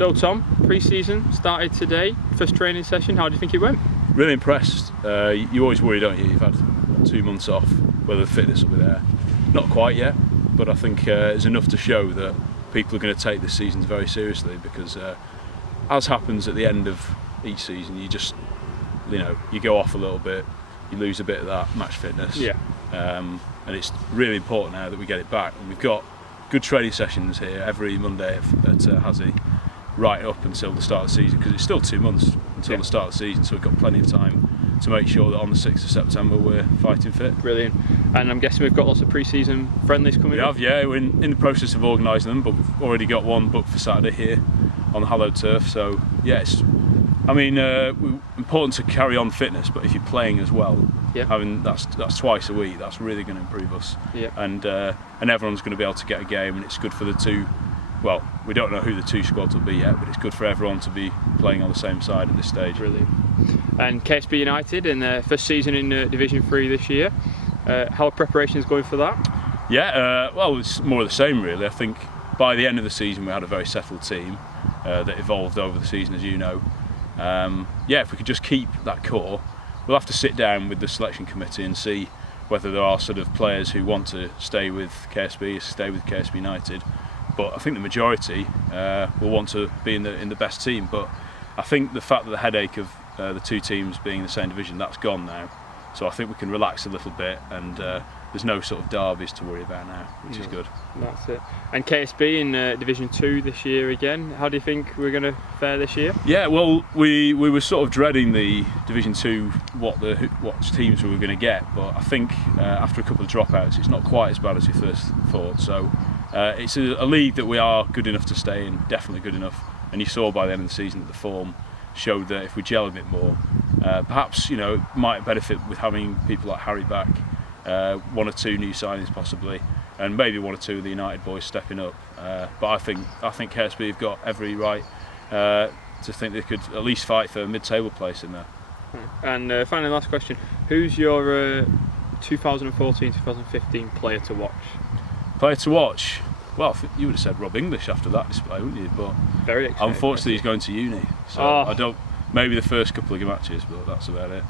So Tom, pre-season started today, first training session, how do you think it went? Really impressed. You always worry, don't you? You've had 2 months off, whether the fitness will be there. Not quite yet, but I think it's enough to show that people are going to take this season very seriously, because as happens at the end of each season, you go off a little bit, you lose a bit of that match fitness. Yeah. And it's really important now that we get it back. And we've got good training sessions here every Monday at Hazzy, right up until the start of the season, because it's still 2 months until the start of the season, so we've got plenty of time to make sure that on the 6th of September we're fighting fit. Brilliant. And I'm guessing we've got lots of pre-season friendlies coming up? We have, yeah. We're in the process of organising them, but we've already got one booked for Saturday here on the hallowed turf. So yeah, important to carry on fitness, but if you're playing as well, having that's twice a week, that's really going to improve us. Yeah. And everyone's going to be able to get a game, and it's good for the two. Well, we don't know who the two squads will be yet, but it's good for everyone to be playing on the same side at this stage. Brilliant. And KSB United in their first season in Division 3 this year. How are preparations going for that? Yeah, well, it's more of the same really. I think by the end of the season we had a very settled team that evolved over the season, as you know. If we could just keep that core, we'll have to sit down with the selection committee and see whether there are sort of players who want to stay with KSB, stay with KSB United. But I think the majority will want to be in the best team. But I think the fact that the headache of the two teams being in the same division, that's gone now. So I think we can relax a little bit, and there's no sort of derbies to worry about now, which is good. That's it. And KSB in Division 2 this year again. How do you think we're going to fare this year? Yeah, well, we were sort of dreading the Division 2, what teams we were going to get. But I think after a couple of dropouts, it's not quite as bad as we first thought. So it's a league that we are good enough to stay in, definitely good enough. And you saw by the end of the season that the form showed that if we gel a bit more, perhaps it might benefit with having people like Harry back, 1 or 2 new signings possibly, and maybe 1 or 2 of the United boys stepping up. But I think KSB have got every right to think they could at least fight for a mid-table place in there. And finally, last question: who's your 2014-2015 player to watch? Player to watch? Well, you would have said Rob English after that display, wouldn't you? But very exciting. Unfortunately, he's going to uni, so I don't. Maybe the first couple of matches, but that's about it.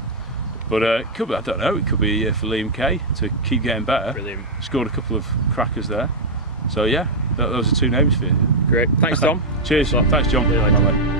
But it could be, I don't know. It could be for Liam Kay to keep getting better. Brilliant. Scored a couple of crackers there. So yeah, those are 2 names for you. Great. Thanks, Tom. Cheers. Thanks, John. See you later. Bye-bye.